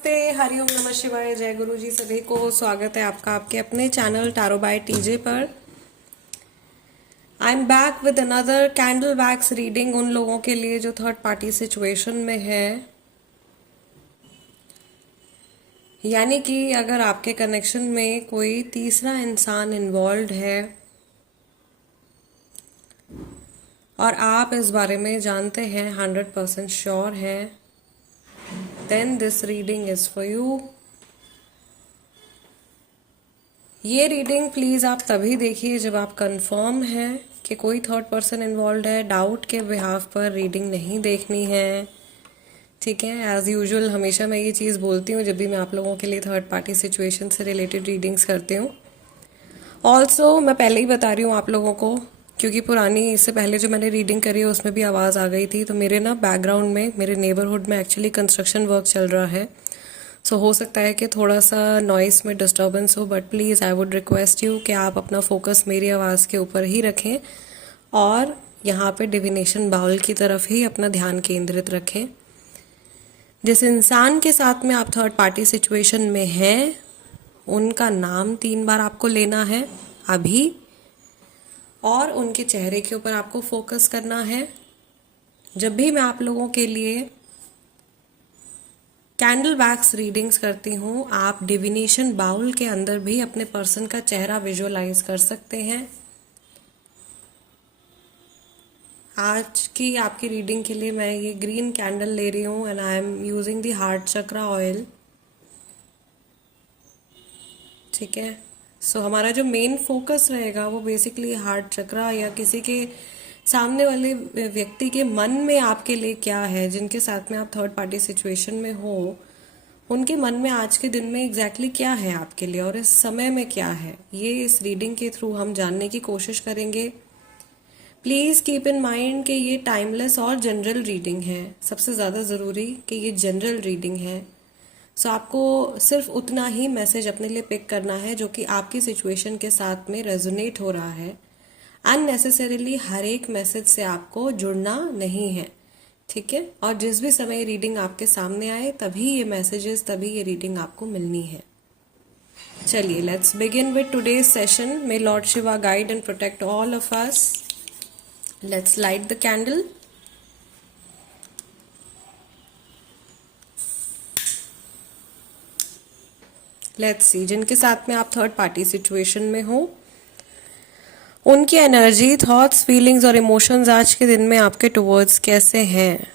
नमस्ते, हरिओम, नमः शिवाय, जय गुरु जी। सभी को स्वागत है आपका आपके अपने चैनल टैरो बाय टीजे पर। I am back with another candle wax reading उन लोगों के लिए जो थर्ड पार्टी सिचुएशन में है, यानी कि अगर आपके कनेक्शन में कोई तीसरा इंसान इन्वॉल्व है और आप इस बारे में जानते हैं, 100% श्योर है, then this reading is for you. ये रीडिंग प्लीज आप तभी देखिए जब आप कंफर्म हैं कि कोई थर्ड पर्सन इन्वॉल्व है। डाउट के बिहाफ पर रीडिंग नहीं देखनी है, ठीक है। एज यूजुअल हमेशा मैं ये चीज़ बोलती हूँ जब भी मैं आप लोगों के लिए थर्ड पार्टी सिचुएशन से रिलेटेड रीडिंग्स करती हूँ। ऑल्सो मैं पहले ही बता रही हूँ आप लोगों को, क्योंकि पुरानी इससे पहले जो मैंने रीडिंग करी है उसमें भी आवाज़ आ गई थी, तो मेरे ना बैकग्राउंड में मेरे नेबरहुड में एक्चुअली कंस्ट्रक्शन वर्क चल रहा है। सो हो सकता है कि थोड़ा सा नॉइस में डिस्टर्बेंस हो, but please I would request you कि आप अपना फोकस मेरी आवाज़ के ऊपर ही रखें और यहाँ पे डिविनेशन बाउल की तरफ ही अपना ध्यान केंद्रित रखें। जिस इंसान के साथ में आप थर्ड पार्टी सिचुएशन में हैं, उनका नाम 3 बार आपको लेना है अभी, और उनके चेहरे के ऊपर आपको फोकस करना है। जब भी मैं आप लोगों के लिए कैंडल वैक्स रीडिंग्स करती हूँ, आप डिविनेशन बाउल के अंदर भी अपने पर्सन का चेहरा विजुअलाइज कर सकते हैं। आज की आपकी रीडिंग के लिए मैं ये ग्रीन कैंडल ले रही हूँ and I am using the heart chakra oil, ठीक है। सो हमारा जो मेन फोकस रहेगा वो बेसिकली हार्ट चक्रा या किसी के सामने वाले व्यक्ति के मन में आपके लिए क्या है, जिनके साथ में आप थर्ड पार्टी सिचुएशन में हो, उनके मन में आज के दिन में एग्जैक्टली क्या है आपके लिए और इस समय में क्या है, ये इस रीडिंग के थ्रू हम जानने की कोशिश करेंगे। प्लीज़ कीप इन माइंड कि ये टाइमलेस और जनरल रीडिंग है। सबसे ज़्यादा ज़रूरी कि ये जनरल रीडिंग है। सो आपको सिर्फ उतना ही मैसेज अपने लिए पिक करना है जो कि आपकी सिचुएशन के साथ में रेजोनेट हो रहा है। अननेसेसरीली हर एक मैसेज से आपको जुड़ना नहीं है, ठीक है। और जिस भी समय रीडिंग आपके सामने आए तभी ये मैसेजेस, तभी ये रीडिंग आपको मिलनी है। चलिए, let's begin with today's session. My lord Shiva guide and protect all of us. Let's light the candle. Let's see, जिनके साथ में आप थर्ड पार्टी सिचुएशन में हो, उनकी एनर्जी, थॉट्स, फीलिंग्स और इमोशंस आज के दिन में आपके टुवर्ड्स कैसे हैं।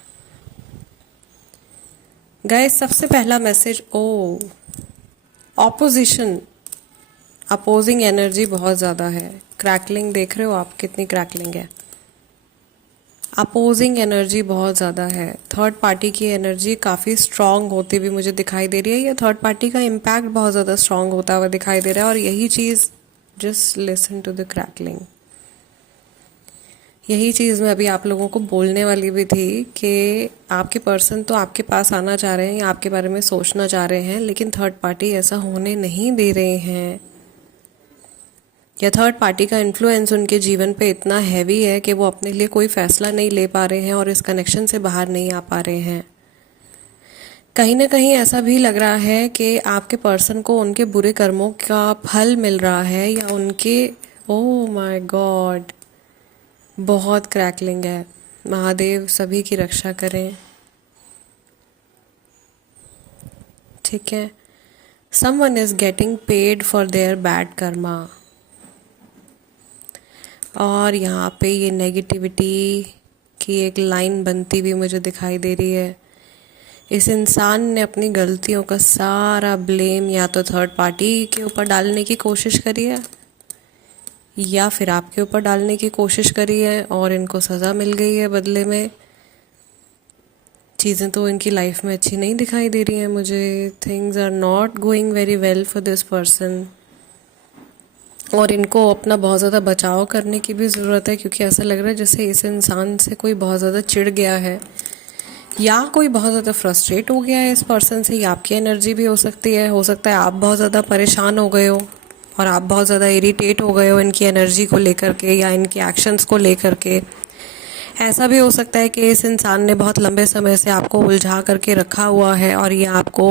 गाइस, सबसे पहला मैसेज, ऑपोजिशन, अपोजिंग एनर्जी बहुत ज़्यादा है। क्रैकलिंग देख रहे हो आप, कितनी क्रैकलिंग है। अपोजिंग एनर्जी बहुत ज़्यादा है। थर्ड पार्टी की एनर्जी काफ़ी स्ट्रांग होती भी मुझे दिखाई दे रही है, या थर्ड पार्टी का इम्पैक्ट बहुत ज़्यादा स्ट्रांग होता हुआ दिखाई दे रहा है। और यही चीज़, just listen to the crackling, यही चीज़ मैं अभी आप लोगों को बोलने वाली भी थी कि आपके पर्सन तो आपके पास आना चाह रहे हैं या आपके बारे में सोचना चाह रहे हैं, लेकिन थर्ड पार्टी ऐसा होने नहीं दे रहे हैं, या थर्ड पार्टी का इन्फ्लुएंस उनके जीवन पे इतना हैवी है कि वो अपने लिए कोई फैसला नहीं ले पा रहे हैं और इस कनेक्शन से बाहर नहीं आ पा रहे हैं। कहीं ना कहीं ऐसा भी लग रहा है कि आपके पर्सन को उनके बुरे कर्मों का फल मिल रहा है, या उनके, ओह माय गॉड, बहुत क्रैकलिंग है। महादेव सभी की रक्षा करें, ठीक है। Someone is getting paid for their bad Karma, और यहाँ पे ये नेगेटिविटी की एक लाइन बनती हुई मुझे दिखाई दे रही है। इस इंसान ने अपनी गलतियों का सारा ब्लेम या तो थर्ड पार्टी के ऊपर डालने की कोशिश करी है, या फिर आपके ऊपर डालने की कोशिश करी है और इनको सज़ा मिल गई है बदले में। चीज़ें तो इनकी लाइफ में अच्छी नहीं दिखाई दे रही हैं मुझे। Things are not going very well for this person, और इनको अपना बहुत ज़्यादा बचाव करने की भी ज़रूरत है, क्योंकि ऐसा लग रहा है जैसे इस इंसान से कोई बहुत ज़्यादा चिढ़ गया है, या कोई बहुत ज़्यादा फ्रस्ट्रेट हो गया है इस पर्सन से। या आपकी एनर्जी भी हो सकती है। हो सकता है आप बहुत ज़्यादा परेशान हो गए हो और आप बहुत ज़्यादा इरिटेट हो गए हो इनकी एनर्जी को लेकर के या इनके एक्शंस को लेकर के। ऐसा भी हो सकता है कि इस इंसान ने बहुत लंबे समय से आपको उलझा करके रखा हुआ है और ये आपको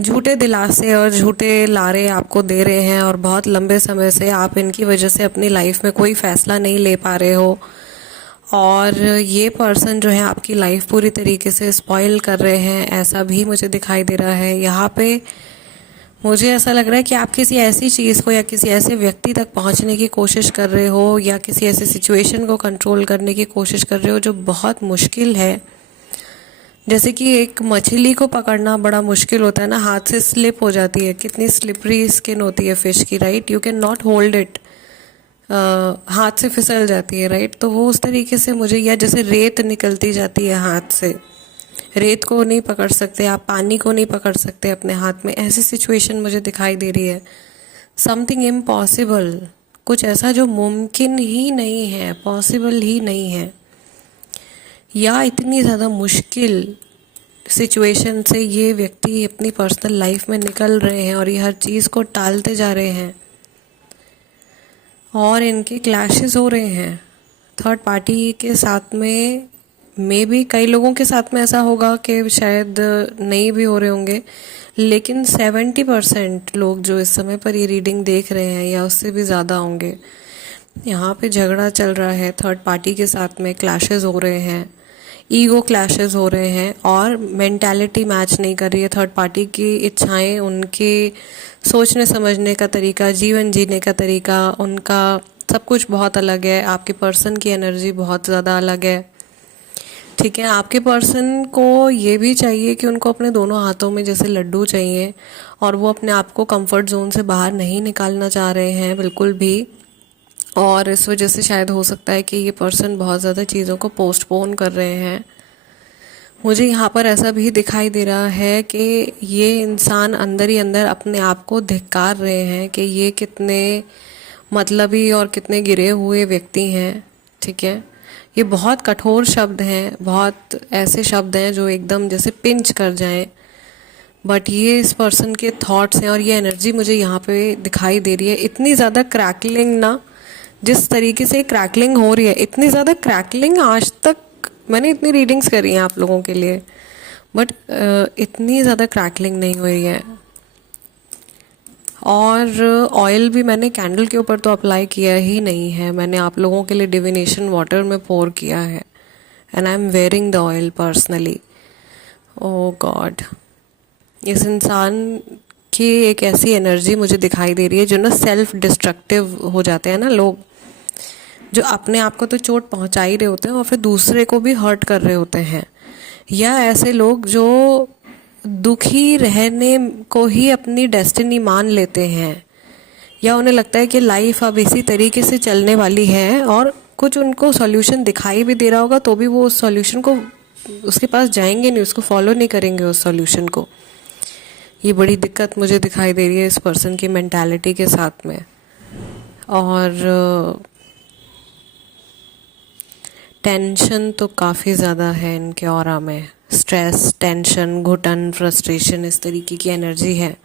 झूठे दिलासे और झूठे लारे आपको दे रहे हैं, और बहुत लंबे समय से आप इनकी वजह से अपनी लाइफ में कोई फ़ैसला नहीं ले पा रहे हो, और ये पर्सन जो है आपकी लाइफ पूरी तरीके से स्पॉइल कर रहे हैं, ऐसा भी मुझे दिखाई दे रहा है। यहाँ पे मुझे ऐसा लग रहा है कि आप किसी ऐसी चीज़ को या किसी ऐसे व्यक्ति तक पहुंचने की कोशिश कर रहे हो, या किसी ऐसे सिचुएशन को कंट्रोल करने की कोशिश कर रहे हो जो बहुत मुश्किल है। जैसे कि एक मछली को पकड़ना बड़ा मुश्किल होता है ना, हाथ से स्लिप हो जाती है, कितनी स्लिपरी स्किन होती है फिश की, right, you can not hold it, हाथ से फिसल जाती है, राइट। तो वो उस तरीके से मुझे, या जैसे रेत निकलती जाती है हाथ से, रेत को नहीं पकड़ सकते आप, पानी को नहीं पकड़ सकते अपने हाथ में, ऐसी सिचुएशन मुझे दिखाई दे रही है। समथिंग इम्पॉसिबल, कुछ ऐसा जो मुमकिन ही नहीं है, पॉसिबल ही नहीं है, या इतनी ज़्यादा मुश्किल सिचुएशन से ये व्यक्ति अपनी पर्सनल लाइफ में निकल रहे हैं और ये हर चीज़ को टालते जा रहे हैं, और इनके क्लैशेस हो रहे हैं थर्ड पार्टी के साथ में। मे भी कई लोगों के साथ में ऐसा होगा कि शायद नहीं भी हो रहे होंगे, लेकिन 70% लोग जो इस समय पर ये रीडिंग देख रहे हैं या उससे भी ज़्यादा होंगे, यहाँ पे झगड़ा चल रहा है, थर्ड पार्टी के साथ में क्लैशेस हो रहे हैं, ईगो क्लैशेस हो रहे हैं, और मेंटालिटी मैच नहीं कर रही है। थर्ड पार्टी की इच्छाएं, उनके सोचने समझने का तरीका, जीवन जीने का तरीका, उनका सब कुछ बहुत अलग है। आपके पर्सन की एनर्जी बहुत ज़्यादा अलग है, ठीक है। आपके पर्सन को ये भी चाहिए कि उनको अपने दोनों हाथों में जैसे लड्डू चाहिए, और वो अपने आप को कंफर्ट जोन से बाहर नहीं निकालना चाह रहे हैं बिल्कुल भी, और इस वजह से शायद हो सकता है कि ये पर्सन बहुत ज़्यादा चीज़ों को पोस्टपोन कर रहे हैं। मुझे यहाँ पर ऐसा भी दिखाई दे रहा है कि ये इंसान अंदर ही अंदर अपने आप को धिक्कार रहे हैं कि ये कितने मतलबी और कितने गिरे हुए व्यक्ति हैं, ठीक है। ये बहुत कठोर शब्द हैं, बहुत ऐसे शब्द हैं जो एकदम जैसे पिंच कर जाएं, बट ये इस पर्सन के थॉट्स हैं, और ये एनर्जी मुझे यहाँ पे दिखाई दे रही है। इतनी ज़्यादा क्रैकलिंग ना, जिस तरीके से क्रैकलिंग हो रही है, इतनी ज़्यादा क्रैकलिंग आज तक मैंने इतनी रीडिंग्स करी हैं आप लोगों के लिए, बट इतनी ज़्यादा क्रैकलिंग नहीं हुई है। और ऑयल भी मैंने कैंडल के ऊपर तो अप्लाई किया ही नहीं है, मैंने आप लोगों के लिए डिविनेशन वाटर में पोर किया है, and I am wearing the oil personally. Oh God, इस इंसान की एक ऐसी एनर्जी मुझे दिखाई दे रही है जो ना सेल्फ डिस्ट्रक्टिव हो जाते हैं ना लोग, जो अपने आप को तो चोट पहुंचा ही रहे होते हैं और फिर दूसरे को भी हर्ट कर रहे होते हैं, या ऐसे लोग जो दुखी रहने को ही अपनी डेस्टिनी मान लेते हैं, या उन्हें लगता है कि लाइफ अब इसी तरीके से चलने वाली है, और कुछ उनको सॉल्यूशन दिखाई भी दे रहा होगा तो भी वो उस सॉल्यूशन को, उसके पास जाएंगे नहीं, उसको फॉलो नहीं करेंगे उस सॉल्यूशन को। ये बड़ी दिक्कत मुझे दिखाई दे रही है इस पर्सन की मेंटालिटी के साथ में। और टेंशन तो काफ़ी ज़्यादा है इनके ऑरा में, स्ट्रेस, टेंशन, घुटन, फ्रस्ट्रेशन, इस तरीके की एनर्जी है।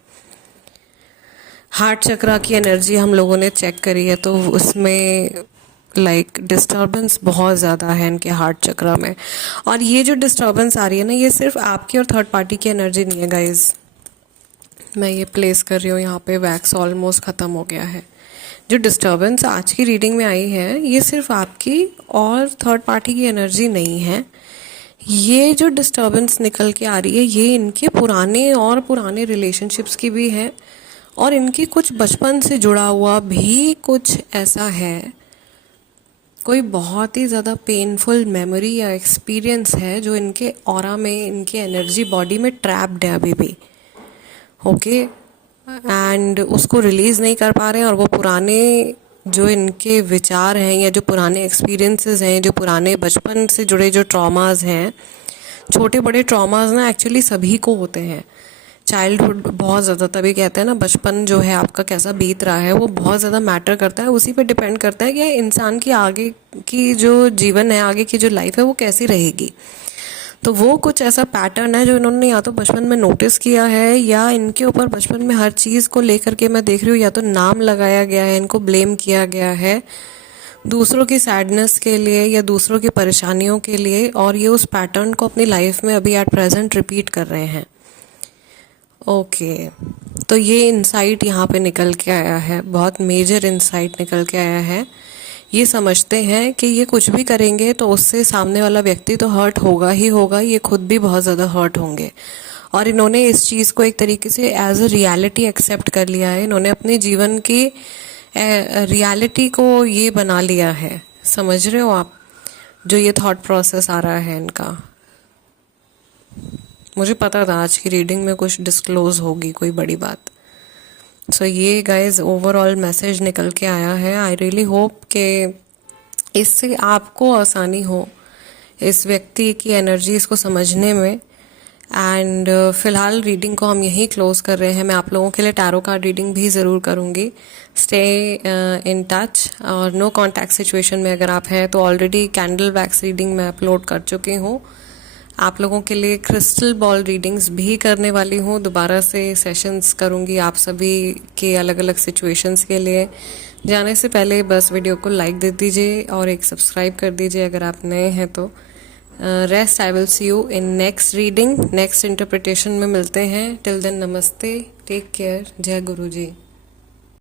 हार्ट चक्रा की एनर्जी हम लोगों ने चेक करी है तो उसमें डिस्टर्बेंस बहुत ज़्यादा है इनके हार्ट चक्रा में। और ये जो डिस्टर्बेंस आ रही है ना, ये सिर्फ आपकी और थर्ड पार्टी की एनर्जी नहीं है गाइज। मैं ये प्लेस कर रही हूँ यहाँ पे, वैक्स ऑलमोस्ट ख़त्म हो गया है। जो डिस्टर्बेंस आज की रीडिंग में आई है, ये सिर्फ आपकी और थर्ड पार्टी की एनर्जी नहीं है। ये जो डिस्टर्बेंस निकल के आ रही है, ये इनके पुराने रिलेशनशिप्स की भी है, और इनकी कुछ बचपन से जुड़ा हुआ भी कुछ ऐसा है, कोई बहुत ही ज़्यादा पेनफुल मेमोरी या एक्सपीरियंस है जो इनके ऑरा में, इनके एनर्जी बॉडी में ट्रैप्ड है अभी भी, ओके। एंड उसको रिलीज़ नहीं कर पा रहे हैं, और वो पुराने जो इनके विचार हैं या जो पुराने एक्सपीरियंसेस हैं, जो पुराने बचपन से जुड़े जो ट्रॉमास हैं, छोटे बड़े ट्रॉमास ना एक्चुअली सभी को होते हैं। चाइल्डहुड बहुत ज़्यादा, तभी कहते हैं ना बचपन जो है आपका कैसा बीत रहा है वो बहुत ज़्यादा मैटर करता है। उसी पे डिपेंड करता है कि इंसान की आगे की जो जीवन है, आगे की जो लाइफ है वो कैसी रहेगी। तो वो कुछ ऐसा पैटर्न है जो इन्होंने या तो बचपन में नोटिस किया है, या इनके ऊपर बचपन में हर चीज़ को लेकर के मैं देख रही हूँ या तो नाम लगाया गया है, इनको ब्लेम किया गया है दूसरों की सैडनेस के लिए या दूसरों की परेशानियों के लिए, और ये उस पैटर्न को अपनी लाइफ में अभी एट प्रेजेंट रिपीट कर रहे हैं। ओके, तो ये इंसाइट यहाँ पे निकल के आया है, बहुत मेजर इंसाइट निकल के आया है। ये समझते हैं कि ये कुछ भी करेंगे तो उससे सामने वाला व्यक्ति तो हर्ट होगा ही होगा, ये खुद भी बहुत ज़्यादा हर्ट होंगे। और इन्होंने इस चीज़ को एक तरीके से एज अ रियलिटी एक्सेप्ट कर लिया है। इन्होंने अपने जीवन की रियलिटी को ये बना लिया है। समझ रहे हो आप, जो ये थॉट प्रोसेस आ रहा है इनका। मुझे पता था आज की रीडिंग में कुछ डिस्क्लोज होगी, कोई बड़ी बात। सो ये गाइज ओवरऑल मैसेज निकल के आया है। आई रियली होप कि इससे आपको आसानी हो इस व्यक्ति की एनर्जीज को समझने में। एंड फिलहाल रीडिंग को हम यहीं क्लोज कर रहे हैं। मैं आप लोगों के लिए टैरो कार्ड रीडिंग भी ज़रूर करूँगी। Stay in touch. और नो कॉन्टैक्ट सिचुएशन में अगर आप हैं तो ऑलरेडी कैंडल वैक्स रीडिंग मैं अपलोड कर चुकी हूँ। आप लोगों के लिए क्रिस्टल बॉल रीडिंग्स भी करने वाली हूँ। दोबारा से सेशंस करूँगी आप सभी के अलग अलग सिचुएशंस के लिए। जाने से पहले बस वीडियो को लाइक दे दीजिए और एक सब्सक्राइब कर दीजिए अगर आप नए हैं तो। Rest, I will see you in next reading, next interpretation में मिलते हैं। टिल देन नमस्ते, टेक केयर, जय गुरु जी।